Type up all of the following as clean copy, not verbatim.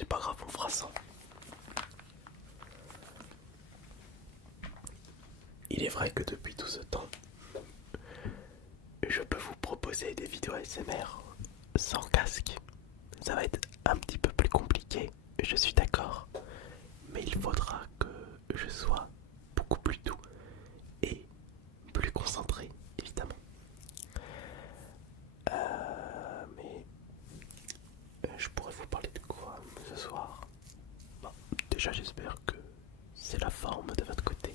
C'est pas grave, on fera ça. Il est vrai que depuis tout ce temps, je peux vous proposer des vidéos ASMR sans casque. Ça va être un petit peu plus compliqué, je suis d'accord. Mais il faudra que je sois beaucoup plus doux et plus concentré, évidemment. Mais je pourrais vous parler de quoi ce soir? Bon, déjà j'espère que c'est la forme de votre côté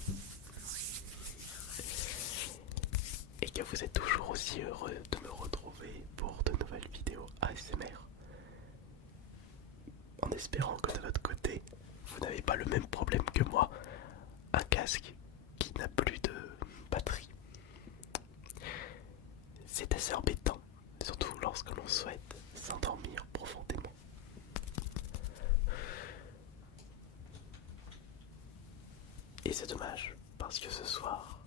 et que vous êtes toujours aussi heureux de me retrouver pour de nouvelles vidéos ASMR. En espérant que de votre côté, vous n'avez pas le même problème que moi, un casque qui n'a plus de batterie. C'est assez embêtant, surtout lorsque l'on souhaite s'endormir profondément. Et c'est dommage, parce que ce soir,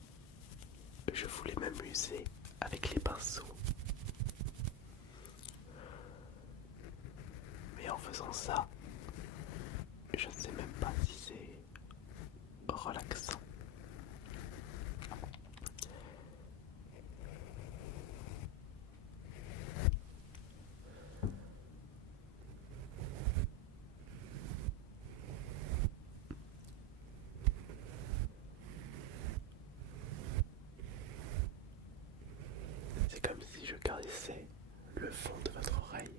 je voulais m'amuser avec les pinceaux. Mais en faisant ça, je ne sais même pas si c'est relaxant. C'est comme si je caressais le fond de votre oreille.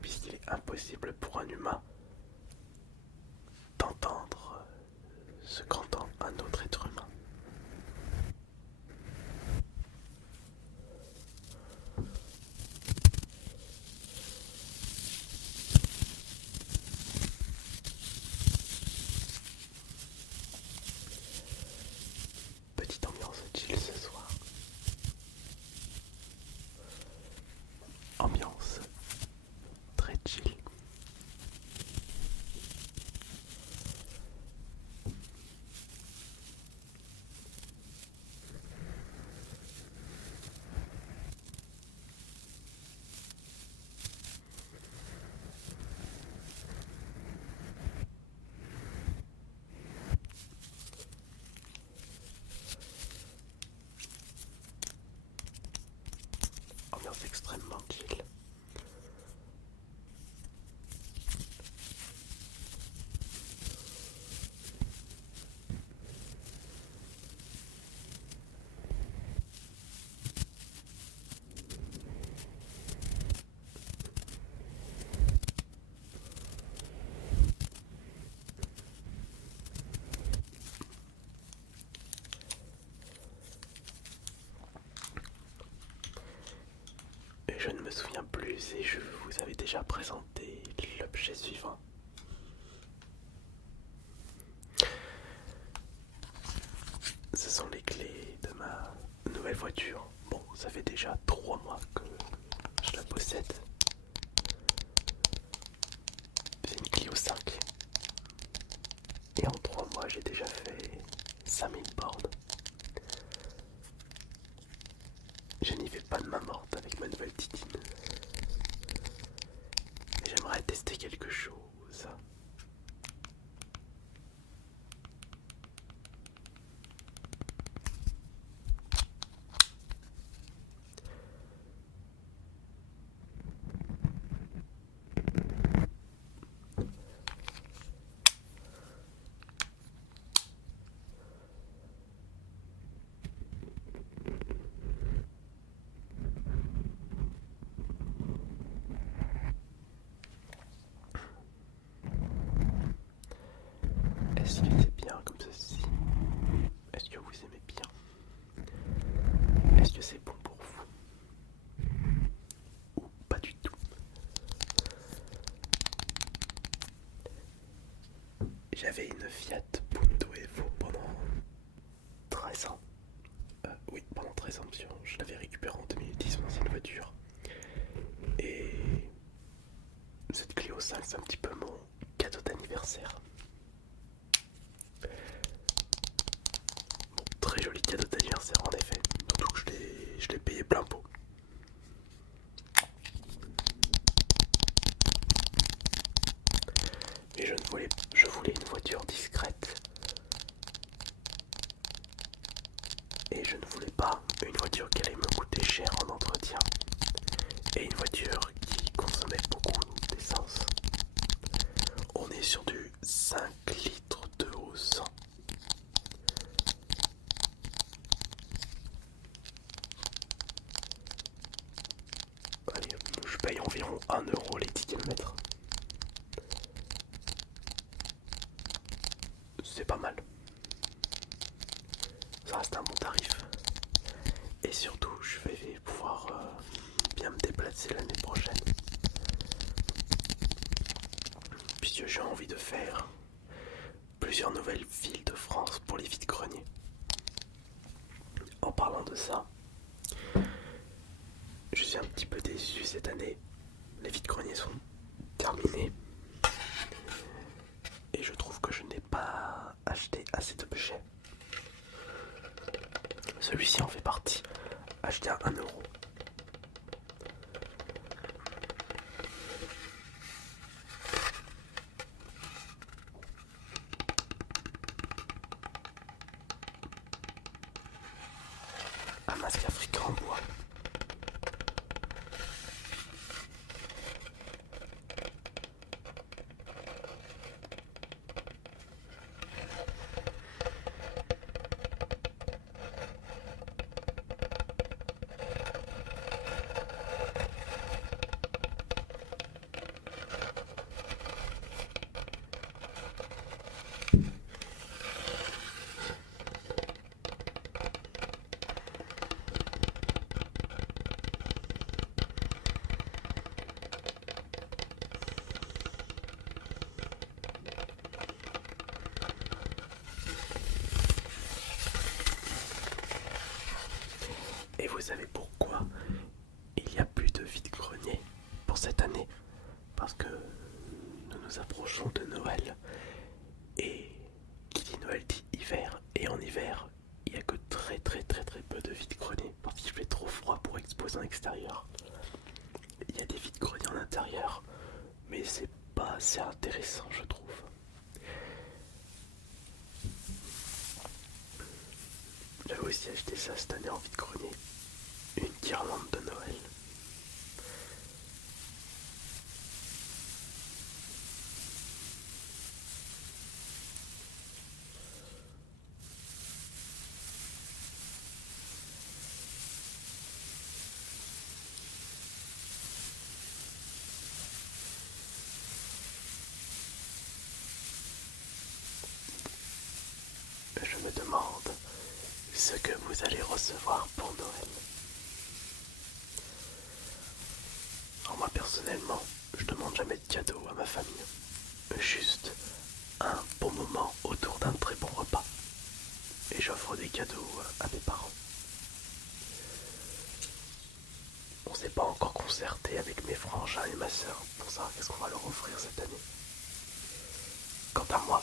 Puisqu'il est impossible pour un humain d'entendre ce qu'entend un autre être humain. Petite ambiance chill ce soir. Ambiance très chill. Ambiance extrêmement chill. Et je ne me souviens plus si je vous avais déjà présenté l'objet suivant. Ce sont les clés de ma nouvelle voiture. Bon, ça fait déjà 3 mois que je la possède. C'est une Clio 5. Et en 3 mois, j'ai déjà fait 5000 bornes. Je n'y vais pas de main morte avec ma nouvelle titine. Mais j'aimerais tester quelque chose. Est-ce que c'est bien comme ceci? Est-ce que vous aimez bien? Est-ce que c'est bon pour vous? Ou pas du tout? J'avais une Fiat Punto Evo pendant 13 ans. Oui, pendant 13 ans, parce que je l'avais récupérée en 2010, mon ancienne voiture. Et cette Clio 5, c'est un petit peu mon cadeau d'anniversaire. Bon, très joli cadeau d'anniversaire en effet, surtout que je l'ai payé plein pot. sont 1 € les 10 km. C'est pas mal. Ça reste un bon tarif. Et surtout, je vais pouvoir bien me déplacer l'année prochaine. Puisque j'ai envie de faire plusieurs nouvelles villes de France pour les vides-greniers. En parlant de ça, je suis un petit peu déçu cette année. Les vides-greniers sont terminés. Et je trouve que je n'ai pas acheté assez d'objets. Celui-ci en fait partie. Acheté à 1 €. Un masque africain en bois. Et vous savez pourquoi il n'y a plus de vide-grenier pour cette année? Parce que nous nous approchons de Noël. Et qui dit Noël dit hiver. Et en hiver, il n'y a que très peu de vide-grenier. Parce qu'il fait trop froid pour exposer en extérieur. Il y a des vide-greniers en intérieur. Mais c'est pas assez intéressant, je trouve. J'avais aussi acheté ça cette année en vide-grenier. Une guirlande de Noël. Je me demande ce que vous allez recevoir pour Noël. Alors moi personnellement, je demande jamais de cadeaux à ma famille. Juste un bon moment autour d'un très bon repas. Et j'offre des cadeaux à mes parents. On s'est pas encore concerté avec mes frangins et ma soeur pour savoir qu'est-ce qu'on va leur offrir cette année. Quant à moi,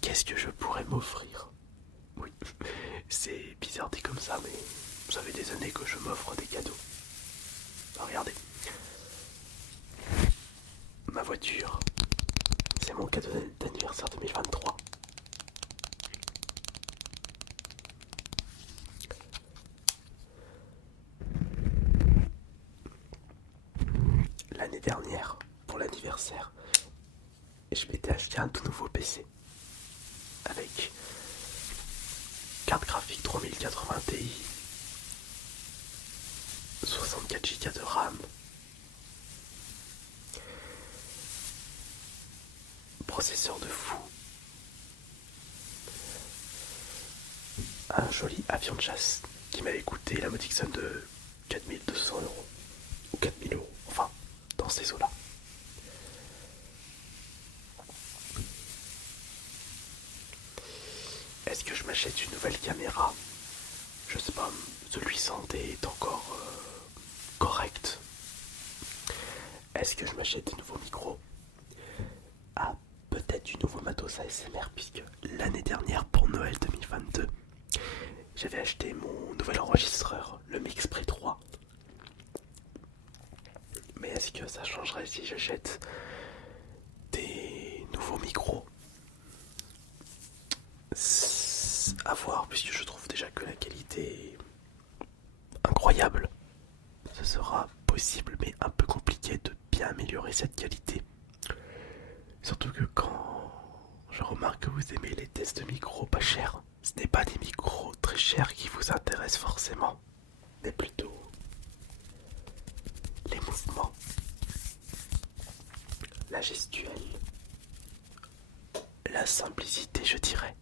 qu'est-ce que je pourrais m'offrir? Oui, c'est bizarre dit comme ça, mais ça fait des années que je m'offre des cadeaux. Ah, regardez. Ma voiture, c'est mon cadeau d'anniversaire 2023. L'année dernière, pour l'anniversaire, je m'étais acheté un tout nouveau PC. Avec carte graphique 3080 Ti, 64 Go de RAM, processeur de fou, un joli avion de chasse qui m'avait coûté la modique somme de 4200 € ou 4000 €, enfin dans ces eaux-là. Est-ce que je m'achète une nouvelle caméra? Je sais pas, celui sans est encore correct. Est-ce que je m'achète de nouveaux micros? Ah, peut-être du nouveau matos ASMR, puisque l'année dernière, pour Noël 2022, j'avais acheté mon nouvel enregistreur, le Mixpre 3. Mais est-ce que ça changerait si j'achète des nouveaux micros? À voir, puisque je trouve déjà que la qualité est incroyable. Ce sera possible, mais un peu compliqué de bien améliorer cette qualité. Surtout que quand je remarque que vous aimez les tests de micros pas chers, ce n'est pas des micros très chers qui vous intéressent forcément, mais plutôt la gestuelle, la simplicité, je dirais.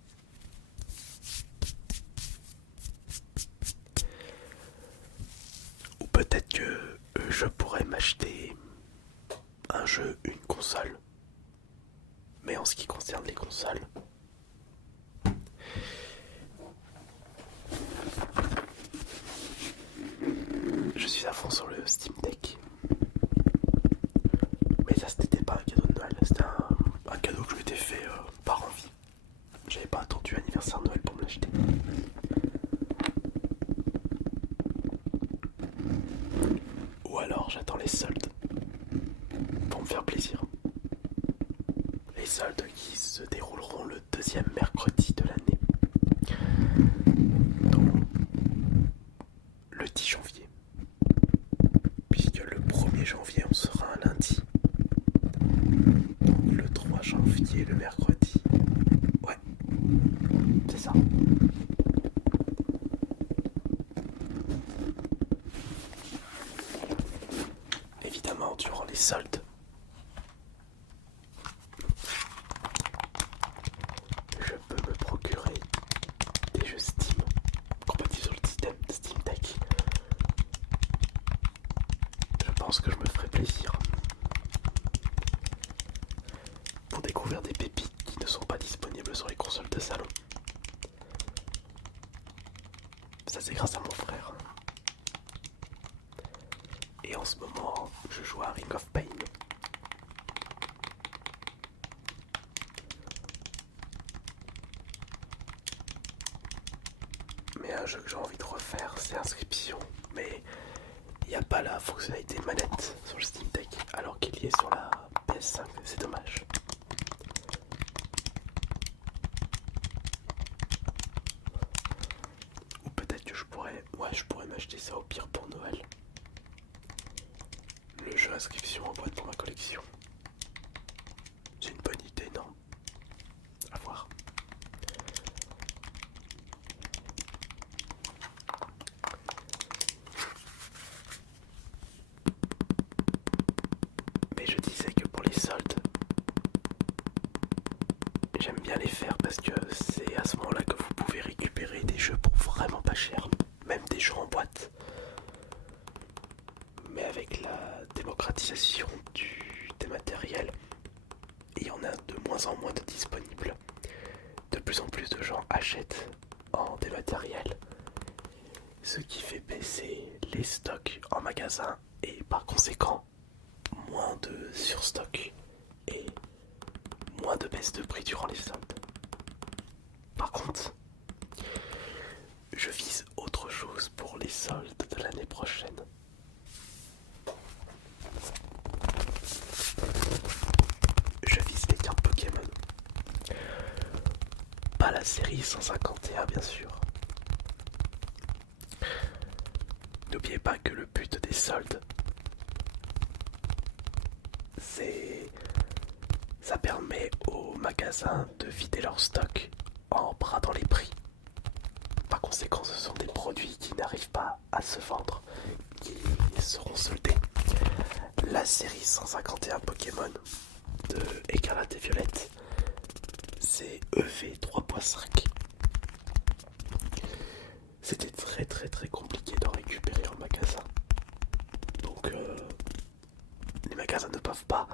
Ou peut-être que je pourrais m'acheter un jeu, une console. Mais en ce qui concerne les consoles, je suis à fond sur le Steam Deck. Mais ça, c'était pas un cadeau de Noël, c'était un cadeau que je m'étais fait par envie. J'avais pas attendu l'anniversaire de Noël pour me l'acheter. Ou alors j'attends les soldes pour me faire plaisir. Les soldes qui se dérouleront le deuxième mercredi de l'année. Donc le 10 janvier. Puisque le 1er janvier on sera un lundi. Donc le 3 janvier, le mercredi. Ouais, c'est ça. Évidemment, durant les soldes, je peux me procurer des jeux Steam compatibles sur le système de Steam Deck. Je pense que je me ferai plaisir pour découvrir des pépites qui ne sont pas disponibles sur les consoles de salon. Ça, c'est grâce à mon frère. Et en ce moment, je joue à Ring of Pain. Mais un jeu que j'ai envie de refaire, c'est Inscription. Mais il n'y a pas la fonctionnalité manette sur le Steam Deck, alors qu'il y est sur la PS5. C'est dommage. Ou peut-être que je pourrais m'acheter ça au pire pour Noël. Le jeu Inscription en boîte pour ma collection. C'est une bonne idée, non? À voir. Mais je disais que pour les soldes, j'aime bien les faire parce que c'est à ce moment-là que vous pouvez récupérer des jeux pour vraiment pas cher. Même des jeux en boîte. Mais avec la démocratisation des matériels, il y en a de moins en moins de disponibles. De plus en plus de gens achètent en dématériel, ce qui fait baisser les stocks en magasin et par conséquent moins de surstock et moins de baisse de prix durant les soldes. Par contre, je vise autre chose pour les soldes de l'année prochaine. Je vise les cartes Pokémon. Pas la série 151 bien sûr. N'oubliez pas que le but des soldes, ça permet aux magasins de vider leur stock en bradant les prix. Par conséquent, ce sont des produits qui n'arrivent pas à se vendre, qui seront soldés. La série 151 Pokémon de Écarlate et Violette, c'est EV 3.5. C'était très très très compliqué d'en récupérer en magasin. Donc les magasins ne peuvent pas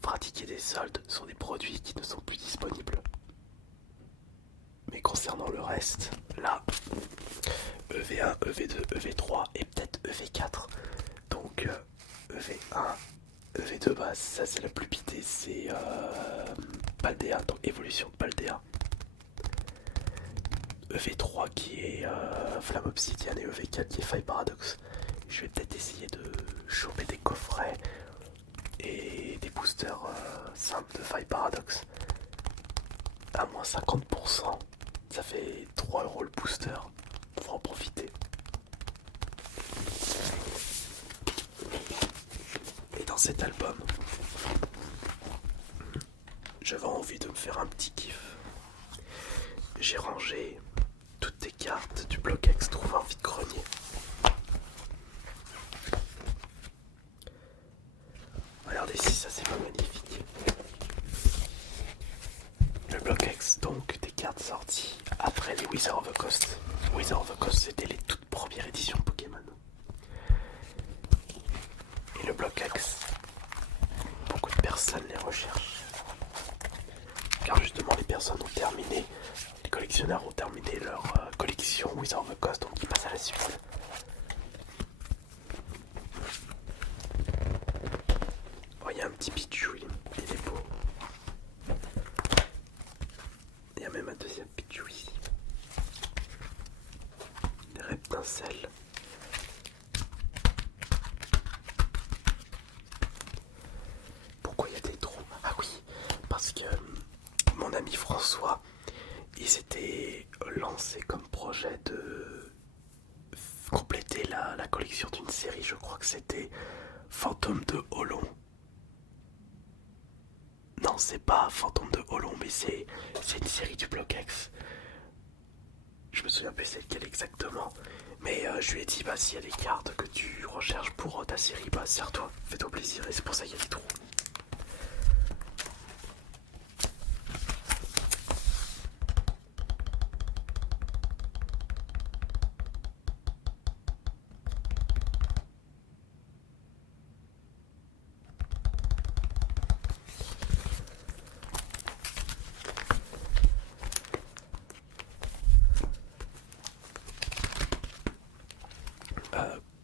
pratiquer des soldes sur des produits qui ne sont plus disponibles. Mais concernant le reste, là, EV1, EV2, EV3 et peut-être EV4. Donc EV1, EV2, bah ça c'est la plus pitée, c'est Paldea, donc évolution de Paldea. EV3 qui est Flamme Obsidienne et EV4 qui est Faille Paradox. Je vais peut-être essayer de choper des coffrets et des boosters simples de Faille Paradox à moins 50%. Ça fait 3€ le booster. On va en profiter. Et dans cet album, j'avais envie de me faire un petit kiff. J'ai rangé toutes les cartes du bloc X trouvé en vide-grenier. Regardez si ça c'est pas magnifique. Coast. Wizard of the Coast, c'était les toutes premières éditions Pokémon. Et le bloc X, beaucoup de personnes les recherchent. Car justement, les personnes ont terminé, les collectionneurs ont terminé leur collection Wizard of the Coast, donc ils passent à la suite. Oh, il y a un petit Pichu, il est beau. Il y a même un deuxième Pichu ici. Des reptincelles. Pourquoi il y a des trous? Ah oui, parce que mon ami François, il s'était lancé comme projet de compléter la collection d'une série, je crois que c'était Fantôme de Hollon. Non, c'est pas Fantôme de Hollon, mais c'est une série du bloc X. Je me souviens plus c'est lequel exactement. Mais je lui ai dit, bah s'il y a des cartes que tu recherches pour ta série, bah sers-toi, fais-toi plaisir. Et c'est pour ça qu'il y a des trous.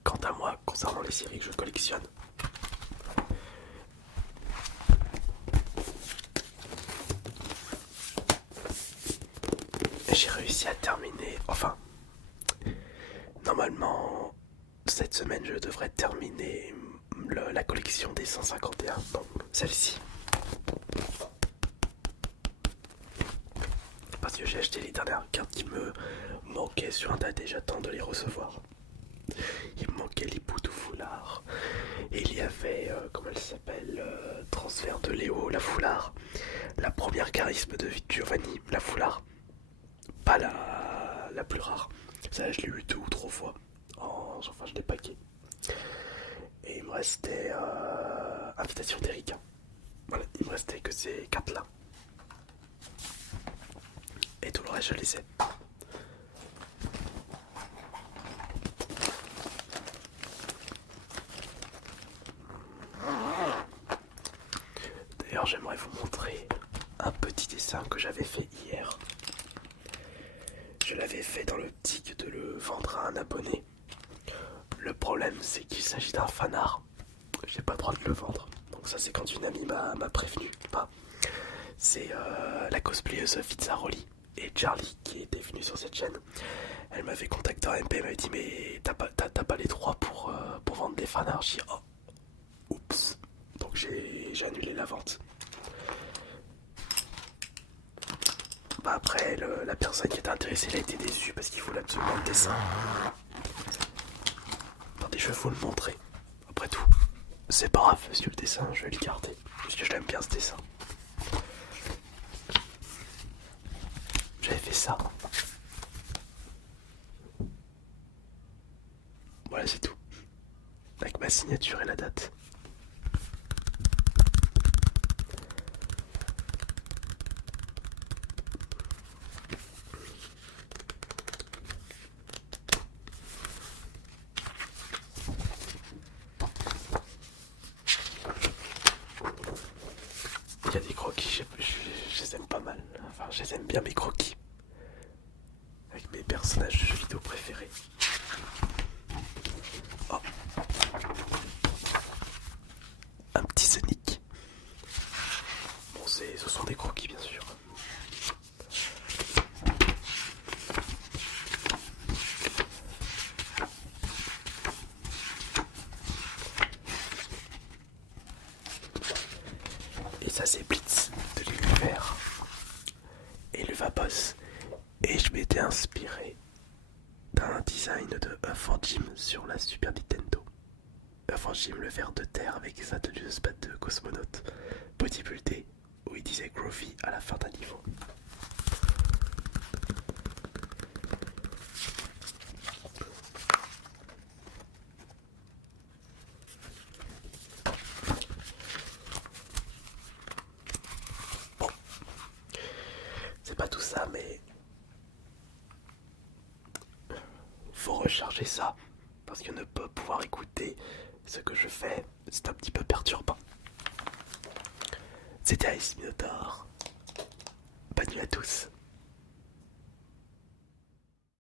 Quant à moi, concernant les séries que je collectionne, j'ai réussi à terminer, enfin, normalement, cette semaine je devrais terminer la collection des 151, donc celle-ci. Parce que j'ai acheté les dernières cartes qui me manquaient sur un date et j'attends de les recevoir. Il me manquait l'Hippou Foulard. Et il y avait, comment elle s'appelle, transfert de Léo, la Foulard. La première charisme de Giovanni, la Foulard. Pas la plus rare. Ça, je l'ai eu 2 ou 3 fois. Enfin, je l'ai paqué. Et il me restait Invitation d'Erika. Voilà, il me restait que ces cartes-là. Et tout le reste, je les ai. D'ailleurs, j'aimerais vous montrer un petit dessin que j'avais fait hier. Je l'avais fait dans l'optique de le vendre à un abonné. Le problème, c'est qu'il s'agit d'un fanart. J'ai pas le droit de le vendre. Donc ça, c'est quand une amie m'a prévenu. C'est la cosplayeuse Fizzaroli et Charlie qui était venue sur cette chaîne. Elle m'avait contacté en MP, elle m'avait dit mais t'as pas les droits pour vendre des fanarts. J'ai dit oh, oups. Donc j'ai annulé la vente. Bah après, la personne qui était intéressée, elle a été déçue parce qu'il voulait absolument le dessin. Attendez, je vais vous le montrer. Après tout, c'est pas grave, parce que le dessin, je vais le garder. Parce que je l'aime bien ce dessin. J'avais fait ça. Voilà, c'est tout. Avec ma signature et la date. Il y a des croquis, je les aime pas mal. Enfin, je les aime bien mes croquis. Avec mes personnages de jeux vidéo préférés. Oh. Un petit Sonic. Bon, ce sont des croquis, bien sûr. Et ça, c'est Blitz de l'univers. Et le Vaboss. Et je m'étais inspiré d'un design de Jim sur la Super Nintendo. Jim, le ver de terre avec sa tenue de spade de cosmonaute bodybuildé, où il disait Groovy à la fin d'un niveau. Bon, c'est pas tout ça, mais faut recharger ça. Parce que ne pas pouvoir écouter ce que je fais, c'est un petit peu perturbant. C'était Ice Minotaur. Bonne nuit à tous.